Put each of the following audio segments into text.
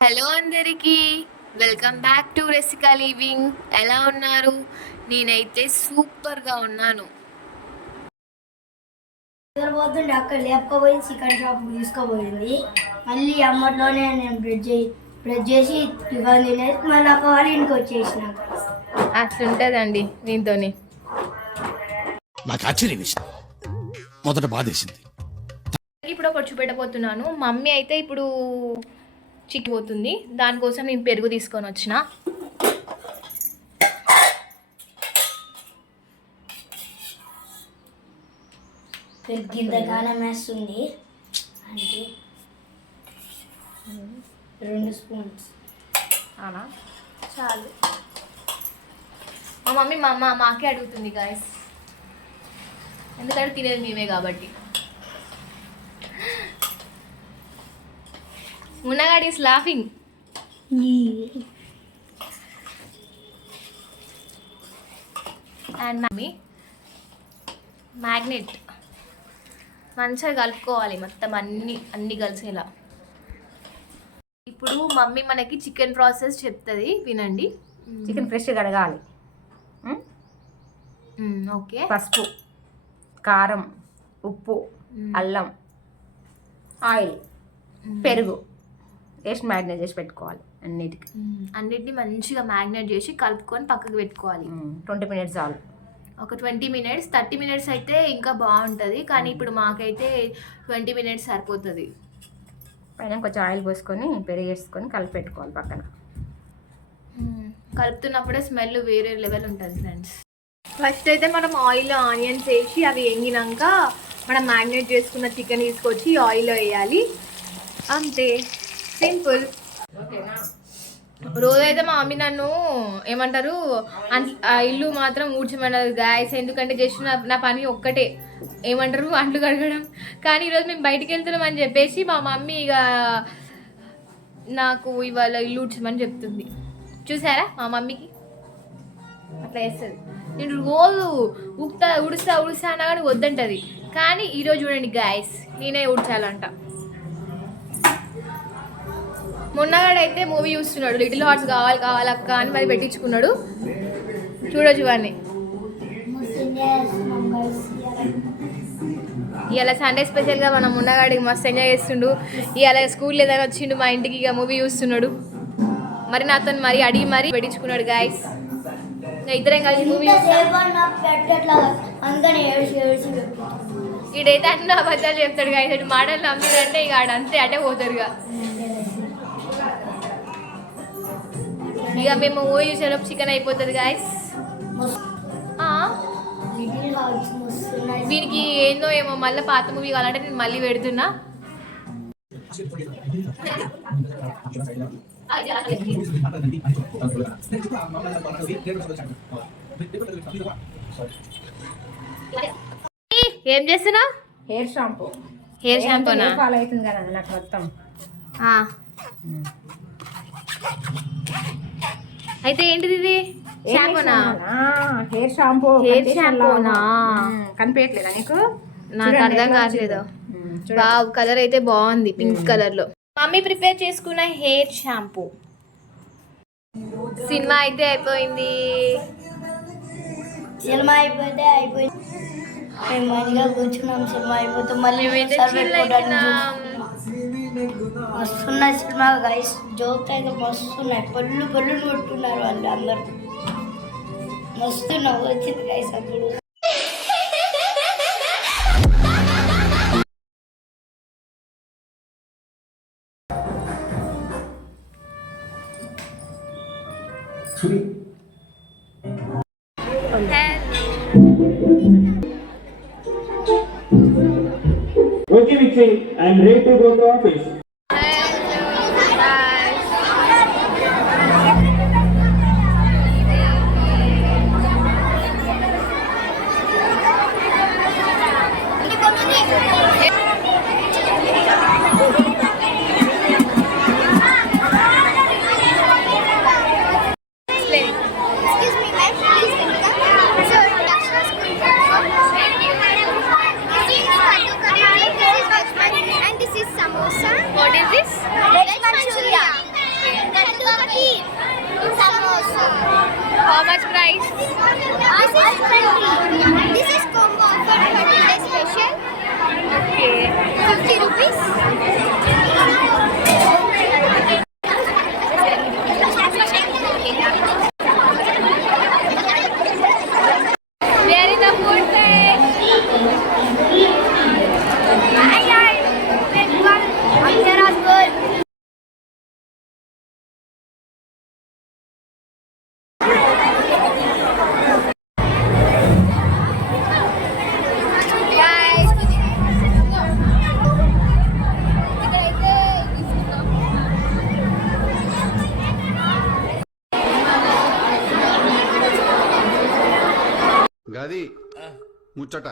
Hello అందరికీ welcome back to రెసికా living. ఎలా ఉన్నారు? నేనైతే సూపర్గా ఉన్నాను. పోతుండే అక్కడ లేపుకోపోయి చికెన్ షాప్ తీసుకోపోయింది. మళ్ళీ అమ్మట్లోనే నేను బ్రెడ్ చేసి టిఫిన్ తినేసి మళ్ళీ ఒక వాళ్ళ ఇంటికి వచ్చేసిన. అట్లుంటుందండి దీంతోని. నాకు ఆశ్చర్యం వేసింది, మొదట బాధేసింది. ఇప్పుడు ఒకటి చూపెట్టబోతున్నాను. మమ్మీ అయితే ఇప్పుడు చిక్కిపోతుంది, దానికోసం నేను పెరుగు తీసుకొని వచ్చిన. గింతగానం వేస్తుంది అంటే 2 స్పూన్స్ అవునా, చాలు. మా మమ్మీ మాకే అడుగుతుంది గాయస్, ఎందుకంటే తినేది మేమే కాబట్టి. మున్నగాడ్ ఈస్ లాఫింగ్. అండ్ మమ్మీ మ్యాగ్నెట్ మంచిగా కలుపుకోవాలి, మొత్తం అన్నీ కలిసేలా. ఇప్పుడు మమ్మీ మనకి చికెన్ ప్రాసెస్ చెప్తుంది, వినండి. చికెన్ ఫ్రెష్ కడగాలి. ఓకే. పసుపు, కారం, ఉప్పు, అల్లం, ఆయిల్, పెరుగు వేసి మ్యారినేట్ చేసి పెట్టుకోవాలి. అన్నిటిని మంచిగా మ్యారినేట్ చేసి కలుపుకొని పక్కకు పెట్టుకోవాలి. 20 minutes చాలు. ఒక 20 minutes, 30 minutes అయితే ఇంకా బాగుంటుంది, కానీ ఇప్పుడు మాకైతే 20 minutes సరిపోతుంది. పైన కొంచెం ఆయిల్ పోసుకొని పెరుగు వేసుకొని కలిపి పెట్టుకోవాలి పక్కన. కలుపుతున్నప్పుడే స్మెల్ వేరే లెవెల్ ఉంటుంది ఫ్రెండ్స్. ఫస్ట్ అయితే మనం ఆయిల్ ఆనియన్స్ వేసి అవి ఎంగినాక మనం మ్యారినేట్ చేసుకున్న చికెన్ తీసుకొచ్చి ఆయిల్లో వేయాలి, అంతే, సింపుల్. రోజైతే మా మమ్మీ నన్ను ఏమంటారు, ఆ ఇల్లు మాత్రం ఊడ్చమన్నది గాయస్, ఎందుకంటే జస్ట్ నా పని ఒక్కటే, ఏమంటారు, అంట్లు కడగడం. కానీ ఈరోజు మేము బయటికి వెళ్తున్నాం అని చెప్పేసి మా మమ్మీ ఇక నాకు ఇవాళ ఇల్లు ఊడ్చమని చెప్తుంది. చూసారా మా మమ్మీకి అట్లా వేస్తుంది. నేను రోజు ఉడుస్తా అన్నా కానీ వద్దంటది, కానీ ఈరోజు చూడండి గాయస్, నేనే ఊడ్చాలంట. మొన్నగాడైతే మూవీ చూస్తున్నాడు, లిటిల్ హార్ట్స్ కావాలక్క అని మరి పెట్టించుకున్నాడు. చూడొచ్చు వాడిని. ఇవాళ సండే స్పెషల్గా మనం మొన్నగాడికి మస్తు ఎంజాయ్ చేస్తుండు. ఇవాళ స్కూల్ ఏదైనా వచ్చిండు మా ఇంటికి, ఇక మూవీ చూస్తున్నాడు. మరి నాతో మరి అడిగి మరీ పెట్టించుకున్నాడు గాయస్. ఇద్దరం కలిసి మూవీ ఈడైతే అన్న అబద్ధాలు చెప్తాడు గాయస్. ఇటు మాటలు నమ్మిదంటే ఇక ఆడంతే అటే పోతారుగా. ఇక మేము మూవీ చూసేలోపు చికెన్ అయిపోతుంది గాయస్. వీనికి ఏందో ఏమో మళ్ళీ పాత మూవీ కావాలంటే నేను మళ్ళీ పెడుతున్నా. ఏం చేస్తున్నా? Hair shampoo. హెయిర్ షాంపూనా? ఫాలో అవుతుంది కదా నాకు మొత్తం. అయితే ఏంటిది ఇది? షాంపూనా? Hair shampoo. హెయిర్ షాంపూనా? కనిపించట్లేదా నీకు? నాకు అర్థం కావట్లేదు. వావ్, కలర్ అయితే బాగుంది, పింక్ కలర్ లో. మమ్మీ ప్రిపేర్ చేసుకున్న హెయిర్ షాంపూ. సినిమా అయితే అయిపోయింది. సినిమా అయిపోయింది. మేము మంచిగా కూర్చున్నాం. సినిమా అయిపోతే మళ్ళీ మస్తున్న సినిమా గైస్. జోక్ అయితే మస్తున్నాయి, పళ్ళు కొట్టుకున్నారు వాళ్ళు అందరూ. మస్తు నవ్వు వచ్చింది గైస్ అప్పుడు. Okay, Vixie, I'm ready to go to office. Excuse me, ma'am. Please come here. So, Daksha School. This is Patukari, this is Vajman, and this is samosa. guys. This is combo offer 30 days special. Okay. 50 rupees. We are in the food place. Hi guys. Welcome. Amshara's good. Guys. ఇక్కడైతే తీసుకున్నాం. గది ముచ్చట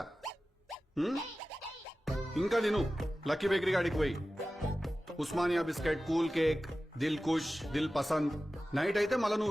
ఇంకా నేను lucky bakery గాడికి పోయి Osmania biscuit cool cake Dilkush Dilpasand night అయితే మళ్ళా నువ్వు